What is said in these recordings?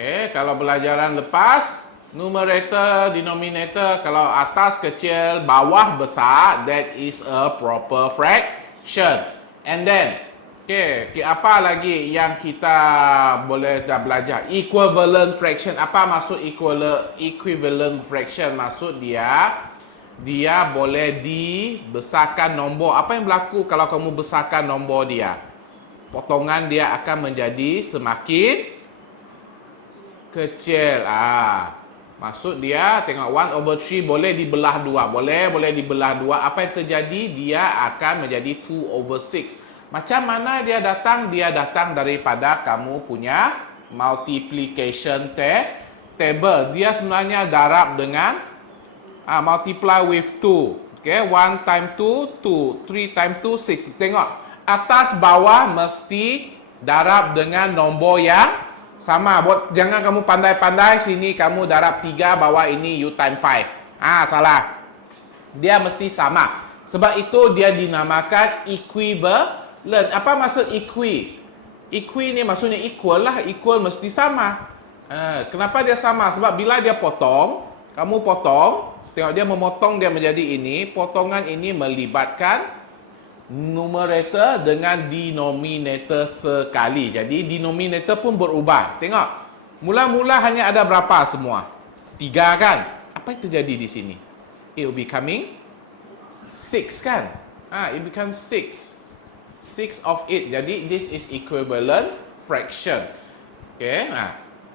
Okay, kalau pelajaran lepas, numerator, denominator, kalau atas kecil, bawah besar, that is a proper fraction. And then, okay, apa lagi yang kita boleh dah belajar? Equivalent fraction. Apa maksud equivalent fraction? Maksud dia boleh dibesarkan nombor. Apa yang berlaku kalau kamu besarkan nombor dia? Potongan dia akan menjadi semakin kecil. Maksud dia tengok 1/3 boleh dibelah 2. Boleh dibelah 2. Apa yang terjadi? Dia akan menjadi 2/6. Macam mana dia datang? Dia datang daripada kamu punya multiplication table. Dia sebenarnya darab dengan multiply with 2. Okay, 1 times 2, 2. 3 times 2, 6. Tengok, atas bawah mesti darab dengan nombor yang sama. Jangan kamu pandai-pandai sini kamu darab 3, bawah ini you time 5. Salah. Dia mesti sama. Sebab itu dia dinamakan equivalent. Apa maksud equi? Equi ni maksudnya equal lah. Equal mesti sama. Kenapa dia sama? Sebab bila dia potong, kamu potong, tengok dia memotong dia menjadi ini. Potongan ini melibatkan numerator dengan denominator sekali. Jadi denominator pun berubah. Tengok, mula-mula hanya ada berapa semua? 3 kan? Apa yang terjadi di sini? It will becoming 6 kan? It becomes 6. 6 of it. Jadi this is equivalent fraction. Okay?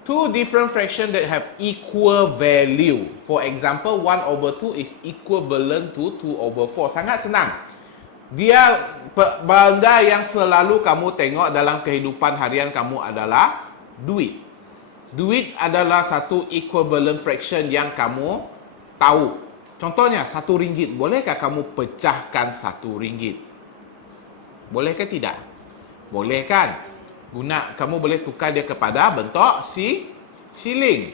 Two different fraction that have equal value. For example, 1/2 is equivalent to 2/4. Sangat senang. Dia benda yang selalu kamu tengok dalam kehidupan harian kamu adalah duit. Duit adalah satu equivalent fraction yang kamu tahu. Contohnya RM1. Bolehkah kamu pecahkan RM1? Boleh ke tidak? Boleh kan? Kamu boleh tukar dia kepada bentuk shilling.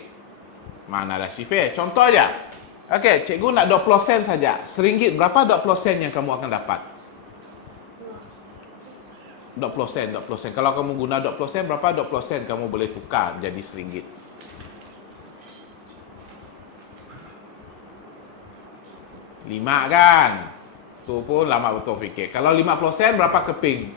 Mana ada sifir? Contoh aja. Okey, cikgu nak 20 sen saja. RM1. Berapa 20 sen yang kamu akan dapat? 20 sen. Kalau kamu guna 20 sen, berapa 20 sen kamu boleh tukar menjadi RM1? 5 kan? Tu pun lama betul fikir. Kalau 50 sen, berapa keping?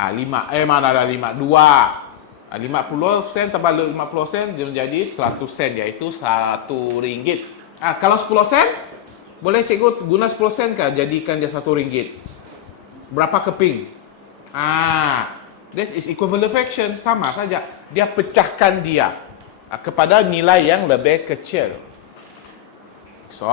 5. Mana ada 5? 2. 50 sen tambah 50 sen, dia menjadi 100 sen, iaitu RM1. Kalau 10 sen, boleh cikgu guna 10 sen kah jadikan dia RM1? Berapa keping? This is equivalent fraction. Sama saja. Dia pecahkan dia kepada nilai yang lebih kecil. So,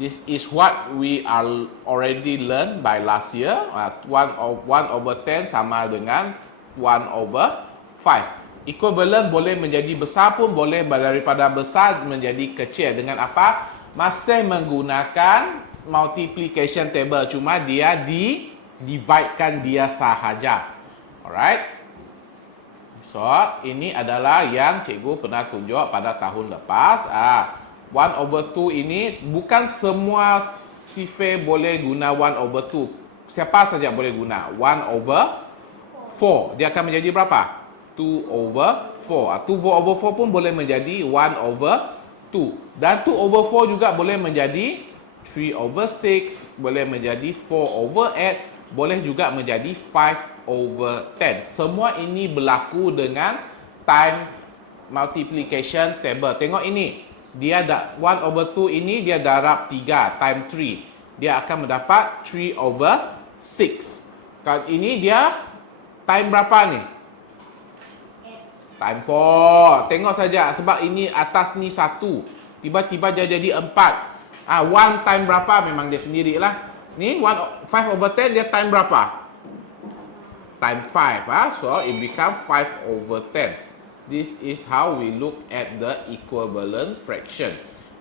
this is what we are already learned by last year. 1/10 sama dengan 1/5. Equivalent boleh menjadi besar pun boleh daripada besar menjadi kecil. Dengan apa? Masih menggunakan multiplication table, cuma dia dividekan dia sahaja. Alright. So, ini adalah yang cikgu pernah tunjuk pada tahun lepas. 1/2 ini bukan semua sifir boleh guna 1/2. Siapa saja boleh guna 1/4. Dia akan menjadi berapa? 2/4. 2/4 pun boleh menjadi 1/2. Dan 2/4 juga boleh menjadi 3/6, boleh menjadi 4/8, boleh juga menjadi 5/10. Semua ini berlaku dengan time multiplication table. Tengok ini. Dia 1/2 ini dia darab 3 times 3. Dia akan mendapat 3/6. Kalau ini dia time berapa ni? Time 4. Tengok saja sebab ini atas ni 1. Tiba-tiba dia jadi 4. 1 time berapa memang dia sendirilah. Ni 5/10 dia time berapa? Time 5. So it become 5/10. This is how we look at the equivalent fraction.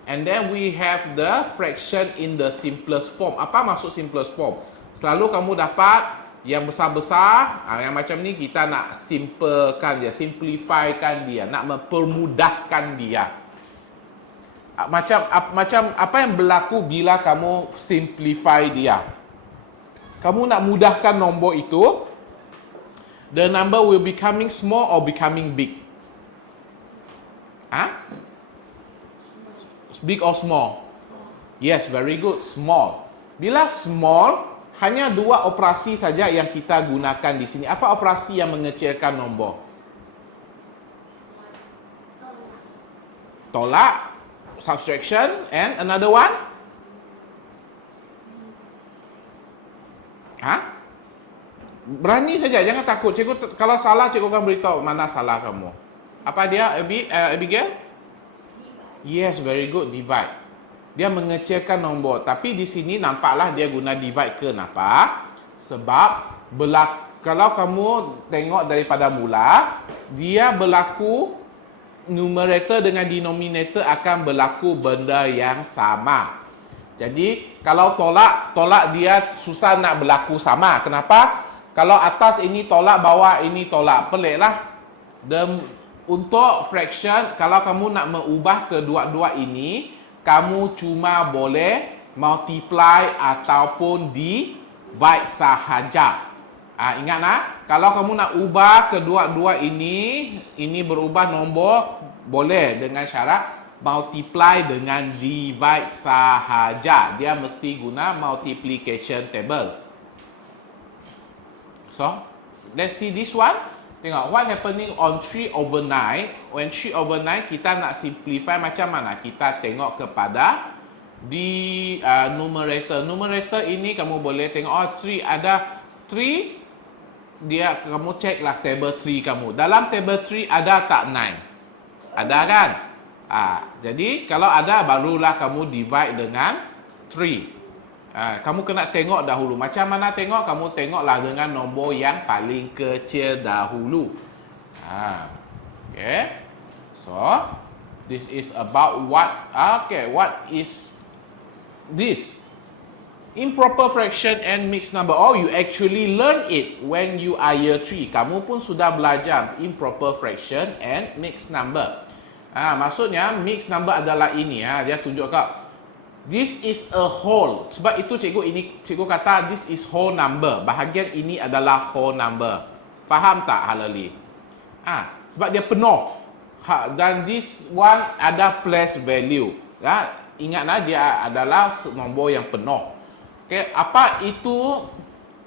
And then we have the fraction in the simplest form. Apa maksud simplest form? Selalu kamu dapat yang besar-besar, yang macam ni kita nak simplekan dia, simplifykan dia, nak mempermudahkan dia. Macam apa yang berlaku bila kamu simplify dia? Kamu nak mudahkan nombor itu, The number will becoming small or becoming big? Big or small? Yes, very good. Small. Bila small, hanya dua operasi saja yang kita gunakan di sini. Apa operasi yang mengecilkan nombor? Tolak, subtraction, and another one? Berani saja, jangan takut. Cikgu, kalau salah, cikgu akan beritahu mana salah kamu. Apa dia, Abigail? Yes, very good. Divide. Dia mengecilkan nombor. Tapi di sini nampaklah dia guna divide. Kenapa? Sebab kalau kamu tengok daripada mula, dia berlaku numerator dengan denominator akan berlaku benda yang sama. Jadi kalau tolak dia susah nak berlaku sama. Kenapa? Kalau atas ini tolak, bawah ini tolak. Peliklah. Untuk fraction, kalau kamu nak mengubah kedua-dua ini, kamu cuma boleh multiply ataupun divide sahaja. Ingat nak? Kalau kamu nak ubah kedua-dua ini berubah nombor, boleh dengan syarat multiply dengan divide sahaja. Dia mesti guna multiplication table. So, let's see this one. Tengok, what happening on 3/9. When 3/9, kita nak simplify macam mana? Kita tengok kepada di numerator. Numerator ini kamu boleh tengok, 3 ada 3. Dia kamu ceklah table 3 kamu. Dalam table 3 ada tak 9? Ada kan? Jadi kalau ada, barulah kamu divide dengan 3. Kamu kena tengok dahulu. Macam mana tengok? Kamu tengoklah dengan nombor yang paling kecil dahulu. Okay. So, this is about what is this? Improper fraction and mixed number. Oh, you actually learn it when you are year 3. Kamu pun sudah belajar improper fraction and mixed number. Maksudnya mixed number adalah ini. Dia tunjuk kau. This is a whole. Sebab itu cikgu kata this is whole number. Bahagian ini adalah whole number. Faham tak Halali? Sebab dia penuh. Dan this one ada place value. Ingatlah dia adalah nombor yang penuh. Okay, apa itu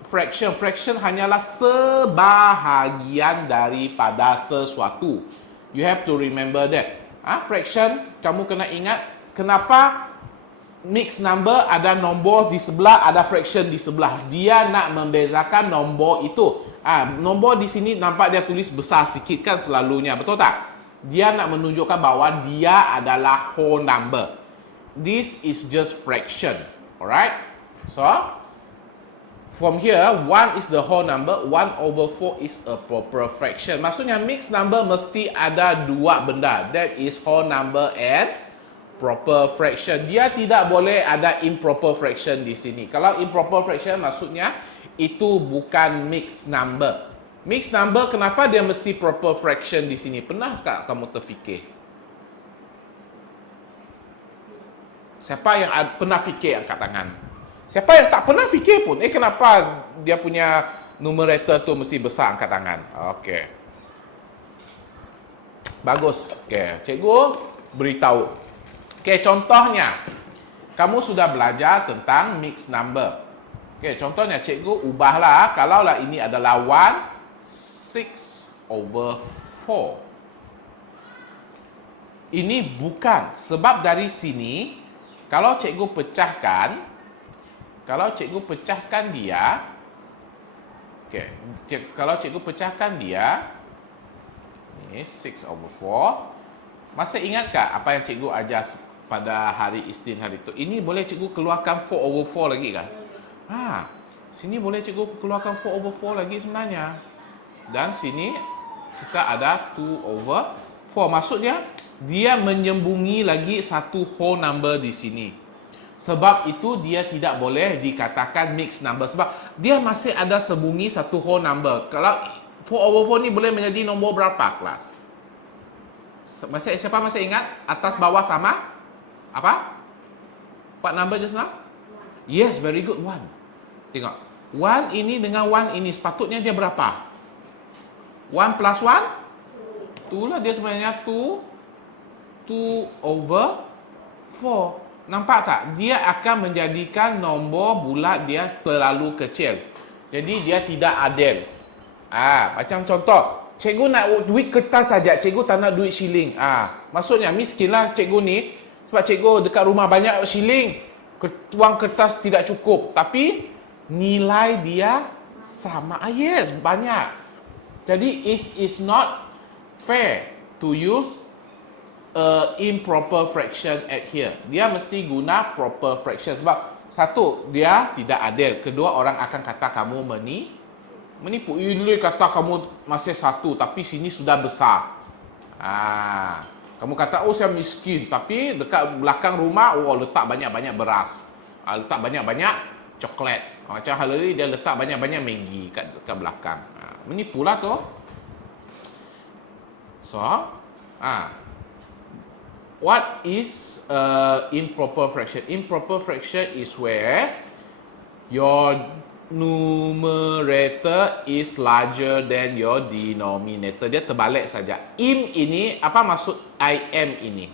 fraction? Fraction hanyalah sebahagian daripada sesuatu. You have to remember that. Fraction, kamu kena ingat kenapa mixed number ada nombor di sebelah, ada fraction di sebelah. Dia nak membezakan nombor itu. Nombor di sini nampak dia tulis besar sikit kan selalunya, betul tak? Dia nak menunjukkan bahawa dia adalah whole number. This is just fraction. Alright? So, from here, 1 is the whole number, 1/4 is a proper fraction. Maksudnya mixed number mesti ada dua benda. That is whole number and proper fraction. Dia tidak boleh ada improper fraction di sini. Kalau improper fraction maksudnya itu bukan mixed number. Mixed number kenapa dia mesti proper fraction di sini? Pernah tak kamu terfikir? Siapa yang pernah fikir angkat tangan? Siapa yang tak pernah fikir pun, kenapa dia punya numerator tu mesti besar, angkat tangan. Okey. Bagus. Okey, cikgu beritahu. Okey, contohnya kamu sudah belajar tentang mixed number. Okey, contohnya cikgu ubahlah, kalaulah ini adalah 1/6/4. Ini bukan, sebab dari sini kalau cikgu pecahkan dia, okey, kalau cikgu pecahkan dia, ini 6/4. Masih ingatkah apa yang cikgu ajar pada hari Isnin hari itu? Ini boleh cikgu keluarkan 4/4 lagi kan? Sini boleh cikgu keluarkan 4/4 lagi sebenarnya. Dan sini kita ada 2/4. Maksudnya dia menyembunyi lagi satu whole number di sini. Sebab itu dia tidak boleh dikatakan mixed number. Sebab dia masih ada sembunyi satu whole number. Kalau 4/4 ni boleh menjadi nombor berapa kelas? Siapa masih ingat? Atas bawah sama? Apa? What number just now? Yes, very good. 1. Tengok. 1 ini dengan 1 ini sepatutnya dia berapa? 1 plus 1? 2 lah dia sebenarnya 2 over 4. Nampak tak? Dia akan menjadikan nombor bulat dia terlalu kecil. Jadi dia tidak adil. Macam contoh, cikgu nak duit kertas saja, cikgu tak nak duit shilling. Maksudnya miskinlah cikgu ni sebab cikgu dekat rumah banyak shilling. Wang kertas tidak cukup, tapi nilai dia sama. Yes, banyak. Jadi is not fair to use improper fraction at here. Dia mesti guna proper fraction sebab satu, dia tidak adil. Kedua, orang akan kata kamu menipu. Ini kata kamu masih satu tapi sini sudah besar. Kamu kata oh saya miskin tapi dekat belakang rumah letak banyak-banyak beras. Letak banyak-banyak coklat. Macam hal ini dia letak banyak-banyak Maggi kat belakang. Menipulah tu. So, what is improper fraction? Improper fraction is where your numerator is larger than your denominator. Dia terbalik saja. Im ini, apa maksud IM ini?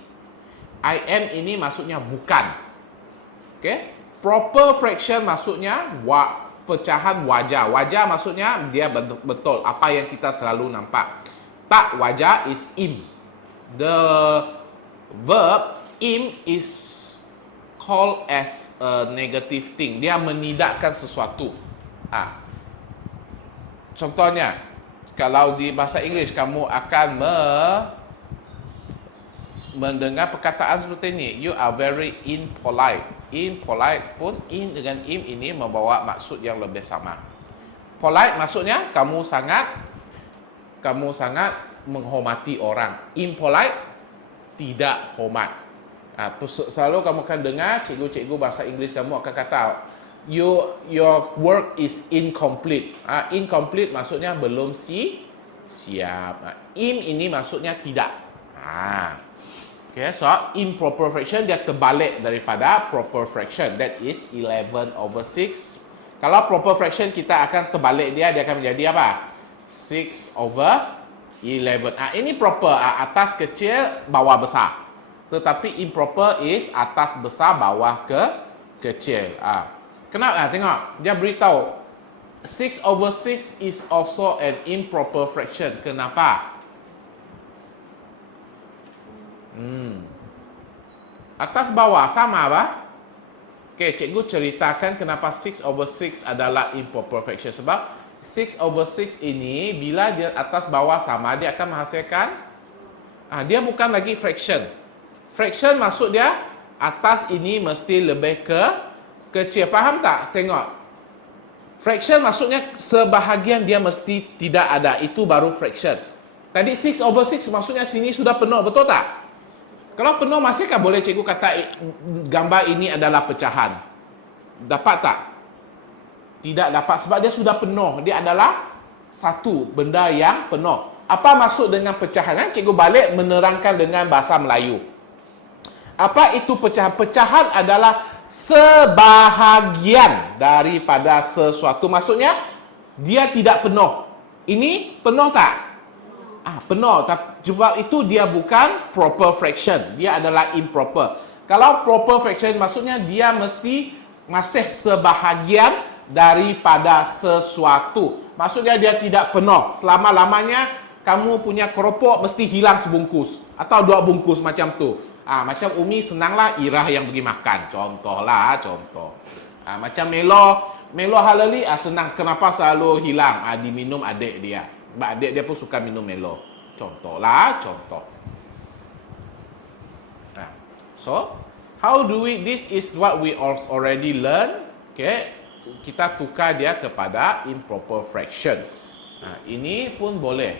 IM ini maksudnya bukan. Okay? Proper fraction maksudnya pecahan wajar. Wajar maksudnya dia betul. Apa yang kita selalu nampak. Tak wajar is im. The verb im is called as a negative thing. Dia menidakkan sesuatu. Contohnya, kalau di bahasa Inggeris kamu akan mendengar perkataan seperti ini, you are very impolite. Impolite pun in dengan im ini membawa maksud yang lebih sama. Polite maksudnya kamu sangat menghormati orang. Impolite tidak hormat. Selalu kamu akan dengar cikgu-cikgu bahasa Inggeris kamu akan kata your work is incomplete. Incomplete maksudnya belum siap. In ini maksudnya tidak. Okay, so improper fraction dia terbalik daripada proper fraction. That is 11 over 6. Kalau proper fraction kita akan terbalik dia akan menjadi apa? 6 over 11. Ini proper, atas kecil, bawah besar. Tetapi improper is atas besar, bawah kecil. Kenapa? Tengok, dia beritahu 6 over 6 is also an improper fraction. Kenapa? Atas bawah sama apa? Okey, cikgu ceritakan kenapa 6 over 6 adalah improper fraction. Sebab 6 over 6 ini bila dia atas bawah sama, dia akan menghasilkan dia bukan lagi fraction. Fraction maksud dia atas ini mesti lebih kecil. Faham tak? Tengok. Fraction maksudnya sebahagian dia mesti tidak ada. Itu baru fraction. Tadi 6 over 6 maksudnya sini sudah penuh, betul tak? Kalau penuh masihkah boleh cikgu kata gambar ini adalah pecahan? Dapat tak? Tidak dapat sebab dia sudah penuh. Dia adalah satu benda yang penuh. Apa maksud dengan pecahan? Cikgu balik menerangkan dengan bahasa Melayu. Apa itu pecahan? Pecahan adalah sebahagian daripada sesuatu. Maksudnya dia tidak penuh. Ini penuh tak? Penuh. Sebab itu dia bukan proper fraction. Dia adalah improper. Kalau proper fraction maksudnya dia mesti masih sebahagian daripada sesuatu. Maksudnya dia tidak penuh. Selama-lamanya kamu punya keropok mesti hilang sebungkus. Atau 2 bungkus macam tu. Macam Umi senanglah Irah yang pergi makan. Contoh. Macam Melo Halali senang. Kenapa selalu hilang? Diminum adik dia. Sebab adik dia pun suka minum Melo. Contoh. So, how do we, this is what we already learn. Okay, kita tukar dia kepada improper fraction. Ini pun boleh.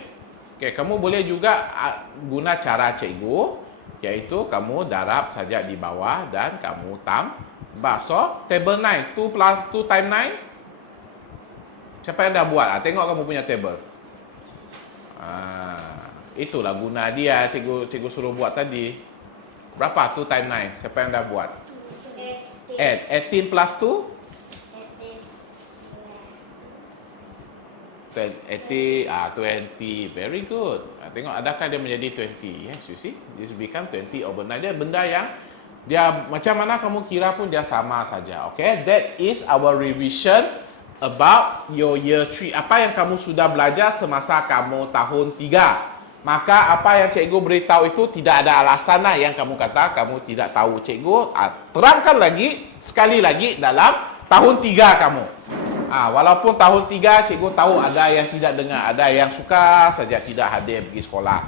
Okay, kamu boleh juga guna cara cikgu, iaitu kamu darab saja di bawah dan kamu tambah. So, table 9, 2 plus 2 times 9. Siapa yang dah buat? Tengok kamu punya table. Itulah guna dia cikgu suruh buat tadi. Berapa 2 times 9? Siapa yang dah buat? 18 plus 2? 20. Very good. Tengok adakah dia menjadi 20? Yes, you see. This become 20 over 9. Dia benda yang dia macam mana kamu kira pun dia sama saja. Okay, that is our revision about your year 3. Apa yang kamu sudah belajar semasa kamu tahun 3. Maka apa yang cikgu beritahu itu tidak ada alasan lah yang kamu kata kamu tidak tahu. Cikgu terangkan lagi, sekali lagi dalam tahun 3 kamu. Walaupun tahun 3 cikgu tahu ada yang tidak dengar, ada yang suka saja tidak hadir pergi sekolah.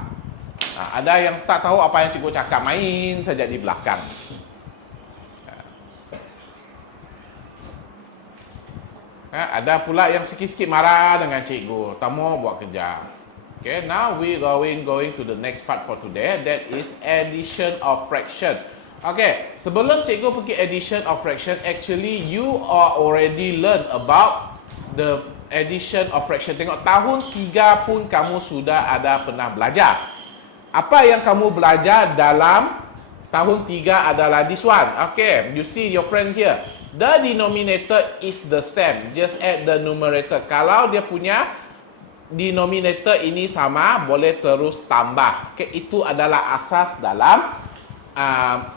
Ada yang tak tahu apa yang cikgu cakap, main saja di belakang. Ada pula yang sikit-sikit marah dengan cikgu, tak mau buat kerja. Okay, now we going to the next part for today. That is addition of fraction. Okay, sebelum cikgu pergi addition of fraction, actually you are already learn about the addition of fraction. Tengok tahun 3 pun kamu sudah ada pernah belajar. Apa yang kamu belajar dalam tahun 3 adalah this one. Okay, you see your friend here. The denominator is the same. Just add the numerator. Kalau dia punya denominator ini sama, boleh terus tambah. Okay, itu adalah asas dalam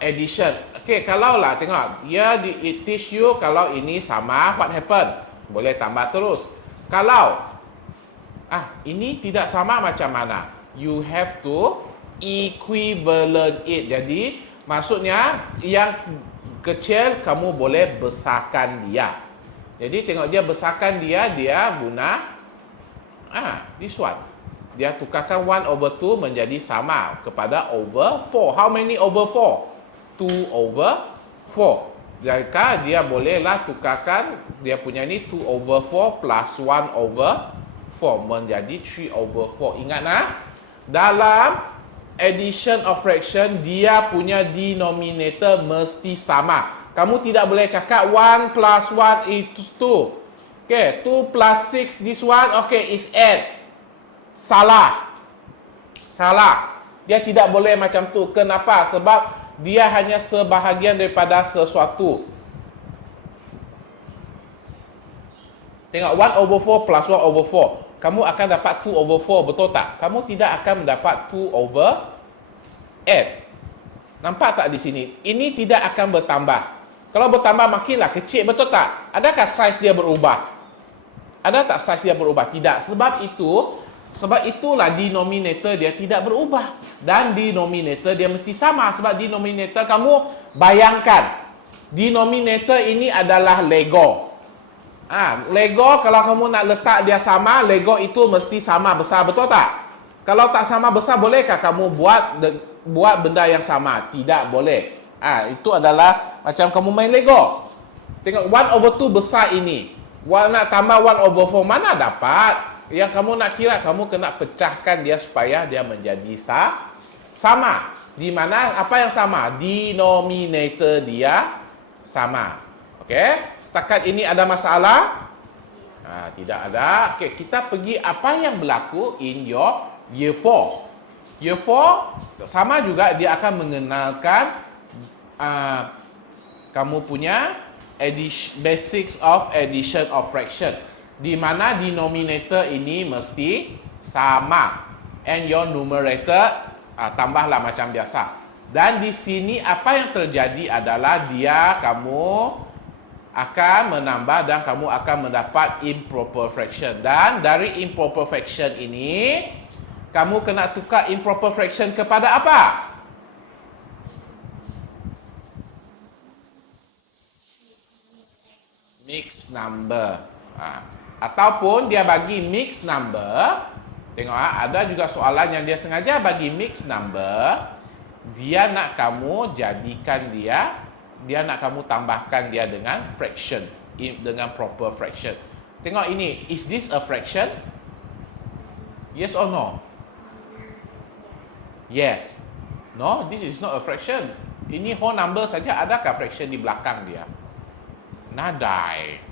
addition. Okay, kalau lah tengok, it teach you kalau ini sama, what happen? Boleh tambah terus. Kalau ini tidak sama macam mana? You have to equivalent it. Jadi maksudnya yang kecil kamu boleh besarkan dia. Jadi tengok dia besarkan dia guna this one. Dia tukarkan 1 over 2 menjadi sama kepada over 4. How many over 4? 2 over 4. Jadi dia bolehlah tukarkan dia punya ni 2 over 4 plus 1 over 4 menjadi 3 over 4. Ingat dalam addition of fraction dia punya denominator mesti sama. Kamu tidak boleh cakap 1 plus 1 is 2. Okay, 2 plus 6, this one, okay, is 8. Salah. Dia tidak boleh macam tu. Kenapa? Sebab dia hanya sebahagian daripada sesuatu. Tengok, 1 over 4 plus 1 over 4. Kamu akan dapat 2 over 4, betul tak? Kamu tidak akan mendapat 2 over 8. Nampak tak di sini? Ini tidak akan bertambah. Kalau bertambah makinlah kecil, betul tak? Adakah saiz dia berubah? Ada tak saiz dia berubah? Tidak. Sebab itulah denominator dia tidak berubah. Dan denominator dia mesti sama. Sebab denominator kamu bayangkan. Denominator ini adalah Lego. Lego kalau kamu nak letak dia sama, Lego itu mesti sama besar, betul tak? Kalau tak sama besar, bolehkah kamu buat benda yang sama? Tidak boleh. Itu adalah macam kamu main Lego. Tengok 1 over 2 besar ini. Nak tambah 1 over 4 mana dapat? Yang kamu nak kira, kamu kena pecahkan dia supaya dia menjadi sama. Di mana apa yang sama? Denominator dia sama. Okey? Setakat ini ada masalah? Tidak ada. Okey, kita pergi apa yang berlaku in your year 4. Year 4 sama juga dia akan mengenalkan kamu punya basics of addition of fraction, di mana denominator ini mesti sama and your numerator tambahlah macam biasa. Dan di sini apa yang terjadi adalah kamu akan menambah dan kamu akan mendapat improper fraction. Dan dari improper fraction ini kamu kena tukar improper fraction kepada apa? Mixed number. Ataupun dia bagi mixed number. Tengok ada juga soalan yang dia sengaja bagi mixed number. Dia nak kamu jadikan dia nak kamu tambahkan dia dengan fraction, dengan proper fraction. Tengok ini, is this a fraction? Yes or no? Yes. No, this is not a fraction. Ini whole number saja, adakah fraction di belakang dia? Nadai.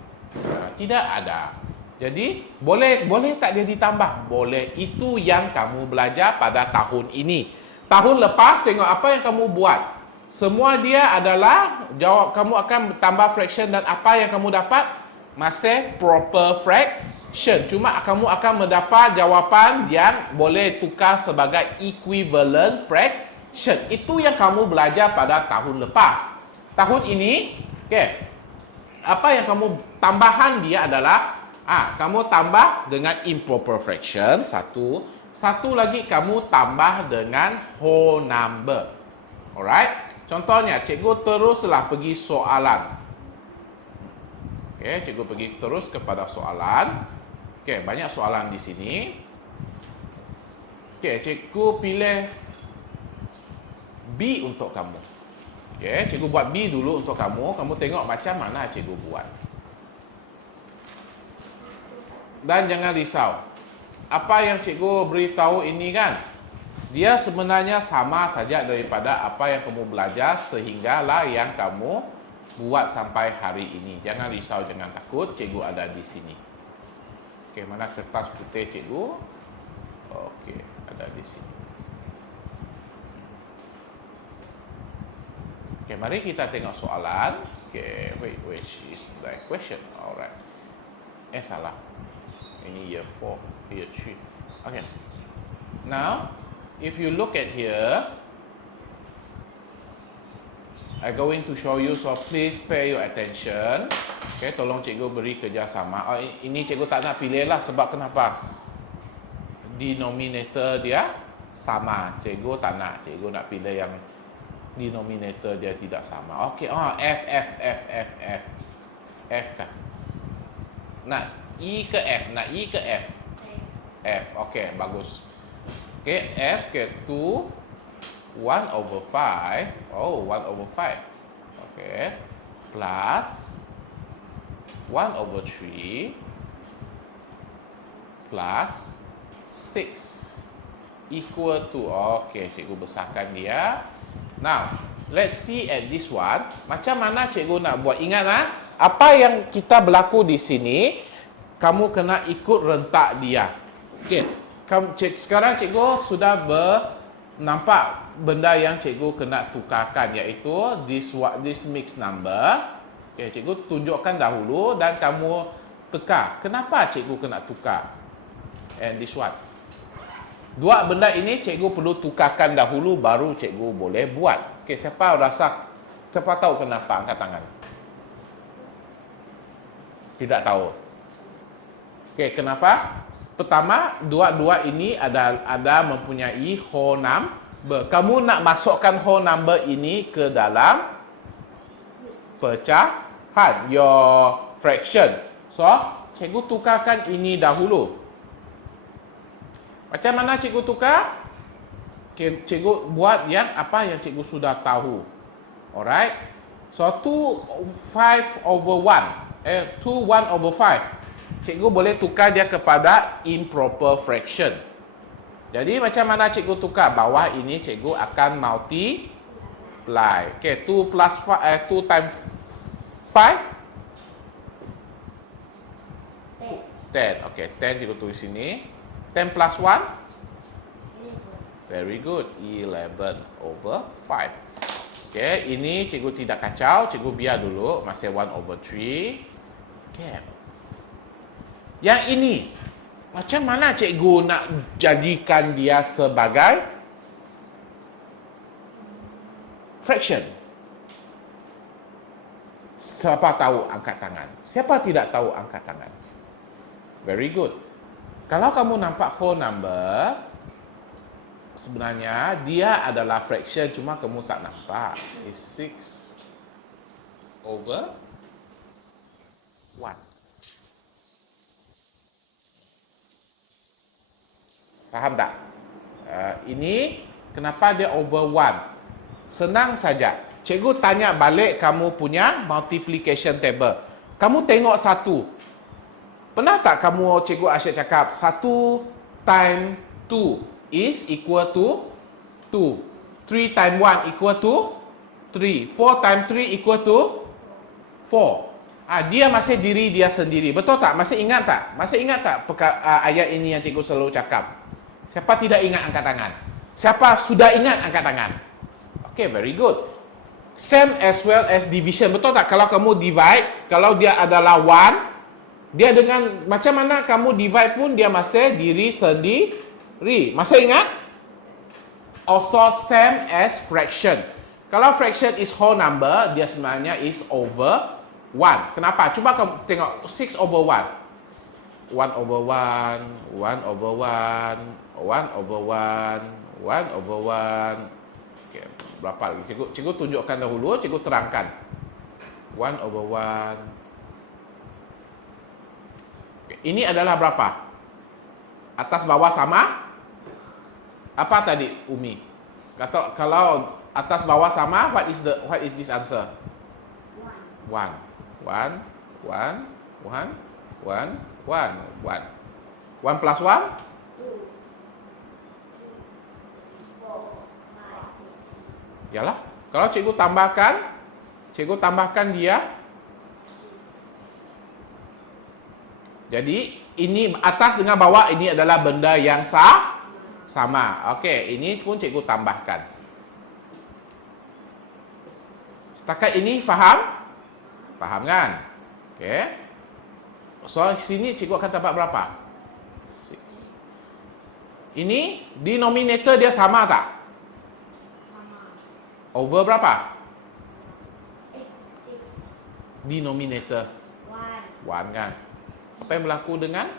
Tidak ada. Jadi boleh tak dia ditambah? Boleh. Itu yang kamu belajar pada tahun ini. Tahun lepas tengok apa yang kamu buat. Semua dia adalah kamu akan tambah fraction dan apa yang kamu dapat? Masih proper fraction. Cuma kamu akan mendapat jawapan yang boleh tukar sebagai equivalent fraction. Itu yang kamu belajar pada tahun lepas. Tahun ini, okay, apa yang kamu tambahan dia adalah kamu tambah dengan improper fraction satu lagi kamu tambah dengan whole number. Alright? Contohnya, cikgu teruslah pergi soalan. Okey, cikgu pergi terus kepada soalan. Okey, banyak soalan di sini. Okey, cikgu pilih B untuk kamu. Okey, cikgu buat B dulu untuk kamu. Kamu tengok macam mana cikgu buat. Dan jangan risau. Apa yang cikgu beritahu ini kan, dia sebenarnya sama saja daripada apa yang kamu belajar sehinggalah yang kamu buat sampai hari ini. Jangan risau, jangan takut, cikgu ada di sini. Okey, mana kertas putih cikgu? Okey, ada di sini. Okey, mari kita tengok soalan. Okey, wait, which is the question? Alright. Salah. Ini year 4, year 3. Okay. Now, if you look at here, I'm going to show you, so please pay your attention. Okay, tolong cikgu beri kerjasama. Ini cikgu tak nak pilih lah, sebab kenapa? Denominator dia sama. Cikgu tak nak. Cikgu nak pilih yang denominator dia tidak sama. Okay, F kan? Nah, I ke F? Nak I ke F? F. Okey, bagus. Okey, F ke 2 1/5. Oh, 1/5. Okey. Plus 1/3 plus 6 equal to, okey, cikgu besarkan dia. Now, let's see at this one. Macam mana cikgu nak buat? Ingat apa yang kita berlaku di sini, kamu kena ikut rentak dia. Okey. Sekarang cikgu sudah nampak benda yang cikgu kena tukarkan, iaitu this mixed number. Okey, cikgu tunjukkan dahulu dan kamu teka. Kenapa cikgu kena tukar? And this one. Dua benda ini cikgu perlu tukarkan dahulu baru cikgu boleh buat. Okey, siapa tahu kenapa? Angkat tangan. Tidak tahu. Okey, kenapa? Pertama, dua-dua ini ada mempunyai whole number. Kamu nak masukkan whole number ini ke dalam pecahan, your fraction. So, cikgu tukarkan ini dahulu. Macam mana cikgu tukar? Okay, cikgu buat apa yang cikgu sudah tahu. Alright? So, 1/5. Cikgu boleh tukar dia kepada improper fraction. Jadi macam mana cikgu tukar? Bawah ini cikgu akan multiply. Okay, 2 times 5? 10. Okay, 10 cikgu tulis sini. 10 plus 1? Very good. 11/5. Okay, ini cikgu tidak kacau. Cikgu biar dulu. Masih 1/3. Okay. Yang ini, macam mana cikgu nak jadikan dia sebagai fraction? Siapa tahu angkat tangan? Siapa tidak tahu angkat tangan? Very good. Kalau kamu nampak whole number, sebenarnya dia adalah fraction, cuma kamu tak nampak. It's 6/1. Faham tak? Ini kenapa dia over 1? Senang saja. Cikgu tanya balik kamu punya multiplication table. Kamu tengok 1. Pernah tak kamu, cikgu asyik cakap 1 times 2 is equal to 2. 3 times 1 equal to 3. 4 times 3 equal to 4. Dia masih diri dia sendiri. Betul tak? Masih ingat tak? Masih ingat tak ayat ini yang cikgu selalu cakap? Siapa tidak ingat angkat tangan? Siapa sudah ingat angkat tangan? Okay, very good. Same as well as division. Betul tak? Kalau kamu divide, kalau dia adalah 1, Dia dengan macam mana kamu divide pun dia masih diri sendiri. Masih ingat? Also same as fraction. Kalau fraction is whole number, dia sebenarnya is over 1. Kenapa? Cuba kamu tengok 6 over 1. 1 over 1, 1 over 1, 1 over 1, 1 over 1. Okay, berapa lagi? Cikgu tunjukkan dahulu, cikgu terangkan. 1 over 1. Okay, ini adalah berapa? Atas bawah sama? Apa tadi Umi? Kalau atas bawah sama, what is this answer? 1. 1 1 1 1 1 1 plus 1? 2. Yalah. Kalau cikgu tambahkan dia. Jadi ini atas dengan bawah ini adalah benda yang sama. Okey, ini pun cikgu tambahkan. Setakat ini faham? Faham kan? Okey. So sini cikgu akan tambah berapa? 6. Ini denominator dia sama tak? Sama. Over berapa? 6. Denominator 1 kan? Apa yang berlaku dengan?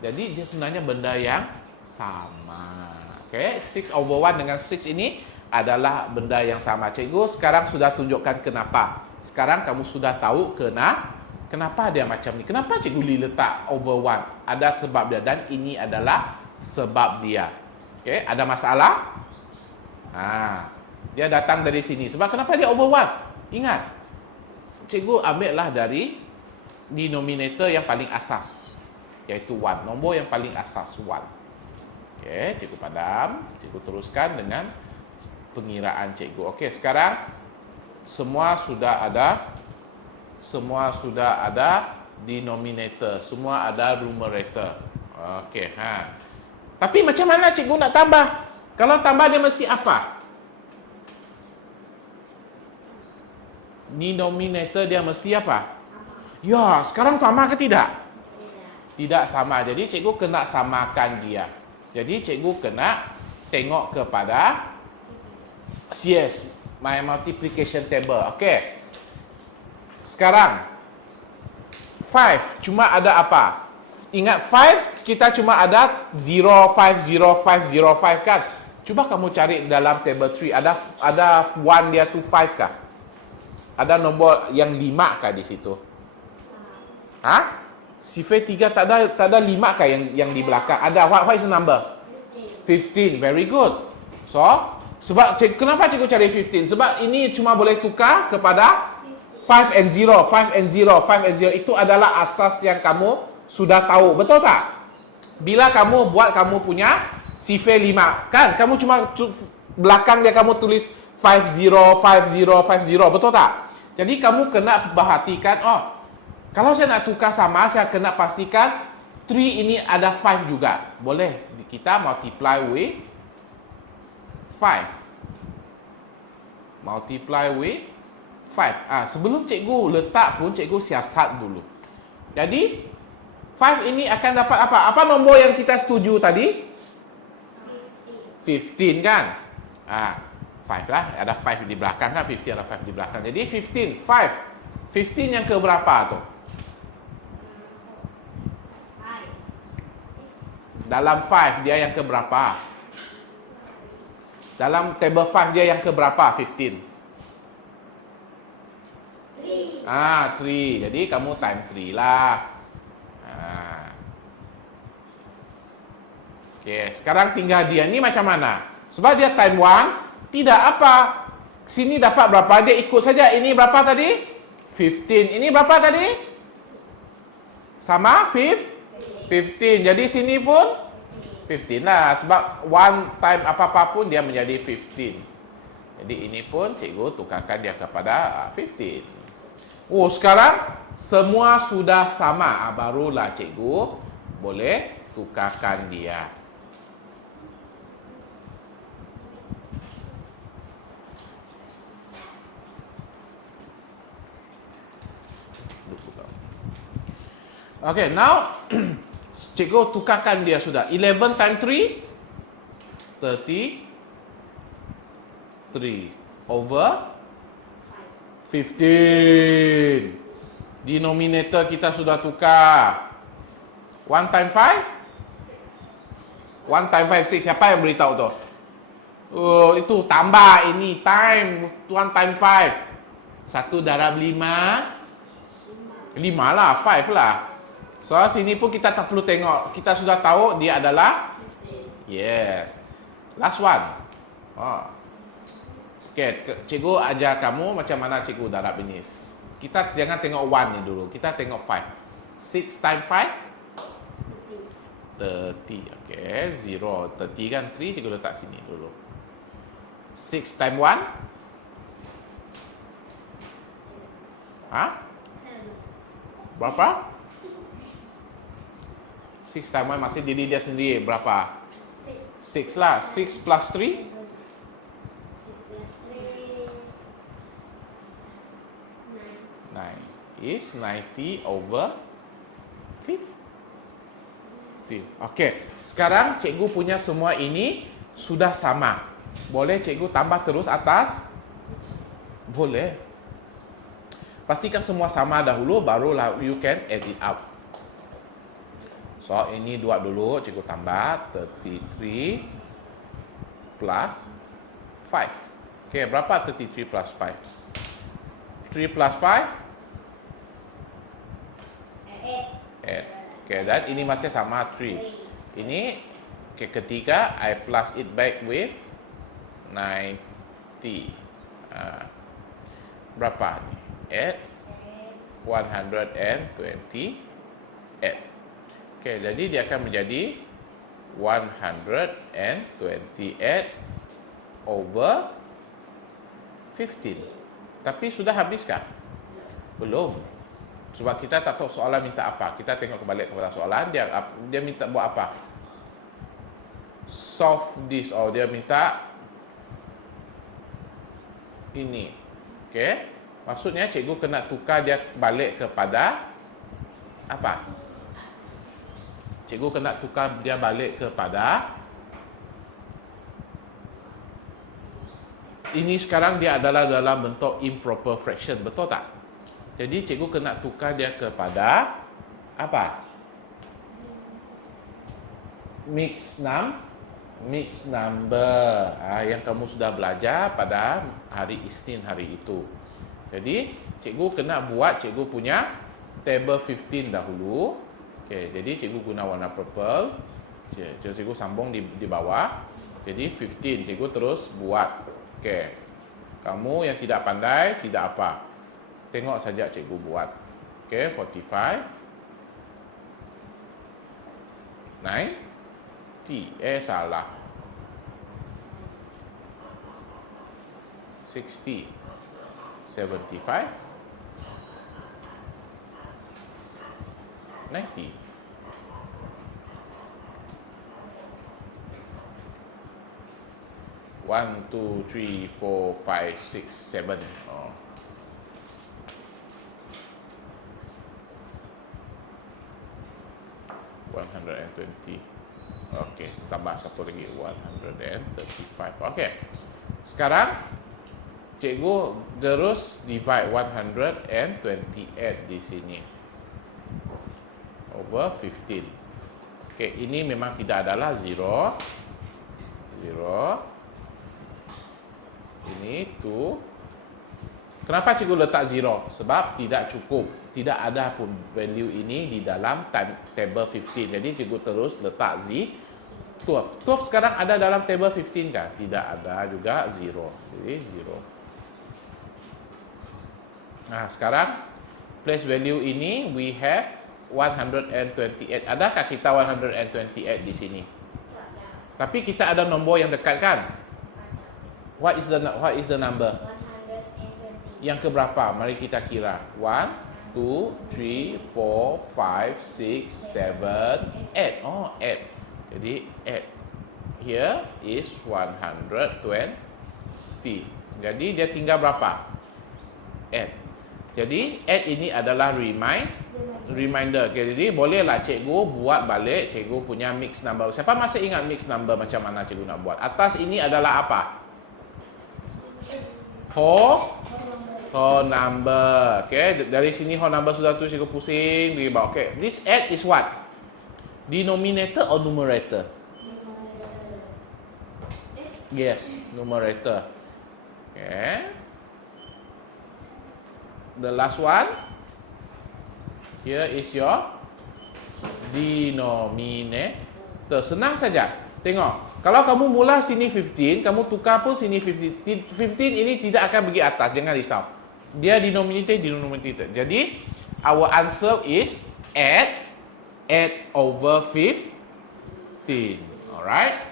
Jadi dia sebenarnya benda yang sama. Okey, 6 over 1 dengan 6 ini adalah benda yang sama. Cikgu sekarang sudah tunjukkan kenapa. Sekarang kamu sudah tahu kenapa dia macam ni. Kenapa cikgu letak over 1? Ada sebab dia dan ini adalah sebab dia. Okey, ada masalah? Dia datang dari sini. Sebab kenapa dia over 1? Ingat. Cikgu ambillah dari denominator yang paling asas, iaitu 1. Nombor yang paling asas 1. Okey, cikgu padam. Cikgu teruskan dengan pengiraan cikgu. Okey, sekarang semua sudah ada denominator, semua ada numerator. Okey, Tapi macam mana cikgu nak tambah? Kalau tambah dia mesti apa? Denominator dia mesti apa? Ya, sekarang sama ke tidak? Tidak sama. Jadi cikgu kena samakan dia. Jadi cikgu kena tengok kepada my multiplication table. Okey. Sekarang 5 cuma ada apa? Ingat 5 kita cuma ada 0 5 0 5 0 5 kan? Cuba kamu cari dalam table 3 ada 1 dia tu 5 kah? Ada nombor yang 5 kah di situ? Sifar 3 tak ada 5 kah yang di belakang? Ada. What is the number? 15. Very good. So, kenapa cikgu cari 15? Sebab ini cuma boleh tukar kepada 5 and 0, 5 and 0, 5 and 0. Itu adalah asas yang kamu sudah tahu. Betul tak? Bila kamu buat kamu punya sifar 5, kan? Kamu cuma belakang dia kamu tulis 50, 50, 50. Betul tak? Jadi kamu kena perhatikan, kalau saya nak tukar sama, saya kena pastikan 3 ini ada 5 juga. Boleh kita multiply with 5. Multiply with 5. Sebelum cikgu letak pun, cikgu siasat dulu. Jadi 5 ini akan dapat apa? Apa nombor yang kita setuju tadi? 15 kan? 5 lah. Ada 5 di belakang kan? 15 ada 5 di belakang. Jadi 15. 15 yang ke berapa tu? Dalam 5 dia yang ke berapa? Dalam table 5 dia yang ke berapa? 15. 3. Jadi kamu time 3 lah. Okey, sekarang tinggal dia ni macam mana? Sebab dia time 1, tidak apa. Sini dapat berapa? Dia ikut saja. Ini berapa tadi? 15. Ini berapa tadi? Sama 15. Jadi sini pun 15 lah. Sebab 1 time apa-apa pun dia menjadi 15. Jadi ini pun cikgu tukarkan dia kepada 15. Sekarang semua sudah sama. Barulah cikgu boleh tukarkan dia. Okay, now cikgu tukarkan dia sudah. 11 times 3 33 over 15. Denominator kita sudah tukar. 1 times 5? 1 times 5, 6. Siapa yang beritahu tu? Oh, itu tambah ini. Time. 1 times 5. 1 darab 5. 5 lah. 5 lah. So, sini pun kita tak perlu tengok. Kita sudah tahu dia adalah? Yes. Last one. Oh. Okay, cikgu ajar kamu macam mana cikgu darab ini. Kita jangan tengok 1 ni dulu. Kita tengok 5. 6 times 5? 30. Okay, 0. 30 kan 3, cikgu letak sini dulu. 6 times 1? Ha? Berapa? 6 times 1 masih diri dia sendiri. Berapa? 6 lah. 6 plus 3? 9 is 90 over 50. Okey, sekarang cikgu punya semua ini sudah sama. Boleh cikgu tambah terus atas? Boleh. Pastikan semua sama dahulu, barulah you can add it up. So, ini 2 dulu, cikgu tambah 33 plus 5. Okey, berapa 33 plus 5? 3 plus 5? 8. Okay, dan ini masih sama 3. Ini ketiga, I plus it back with 90. Berapa ni? 8. 128. Okay, jadi dia akan menjadi 128 over 15. Tapi sudah habiskah? Belum. Sebab kita tak tahu soalan minta apa. Kita tengok kembali kepada soalan. Dia minta buat apa? Solve this. Oh, dia minta ini. Okay. Maksudnya cikgu kena tukar dia balik kepada apa? Cikgu kena tukar dia balik kepada ini sekarang dia adalah dalam bentuk improper fraction. Betul tak? Jadi cikgu kena tukar dia kepada apa? Mixed number. Yang kamu sudah belajar pada hari Isnin hari itu. Jadi cikgu kena buat cikgu punya table 15 dahulu. Okey, jadi cikgu guna warna purple. Cikgu sambung di bawah. Jadi 15 cikgu terus buat. Okey. Kamu yang tidak pandai tidak apa. Tengok saja cikgu buat. Okey, 45. 90. Salah. 60. 75. 90. 1, 2, 3, 4, 5, 6, 7. Oh. $120. Okey, tambah satu lagi $135. Okey. Sekarang cikgu terus divide 128 di sini over 15. Okey, ini memang tidak adalah 0. Ini 2. Kenapa cikgu letak 0? Sebab tidak cukup. Tidak ada pun value ini di dalam table 15. Jadi cikgu terus letak 12. 12 sekarang ada dalam table 15 kan? Tidak ada juga 0. Jadi 0. Nah, sekarang place value ini we have 128. Adakah kita 128 di sini? Tapi kita ada nombor yang dekat kan? What is the number? 120. Yang keberapa? Mari kita kira. 1, 2, 3, 4, 5, 6, 7, 8. Oh, 8. Jadi 8. Here is 120. Jadi dia tinggal berapa? 8. Jadi 8 ini adalah remainder. reminder. Okay, jadi bolehlah cikgu buat balik cikgu punya mix number. Siapa masih ingat mix number macam mana cikgu nak buat? Atas ini adalah apa? Whole number. Okay, dari sini whole number sudah tu cikgu pusing pergi bawah. Okay, this add is what? Denominator or numerator? Yes, numerator. Okay. The last one. Here is your denominator. Senang saja. Tengok. Kalau kamu mula sini 15, kamu tukar pun sini 15. 15 ini tidak akan pergi atas. Jangan risau. Dia denominator. Jadi, our answer is 8 over 15. Alright?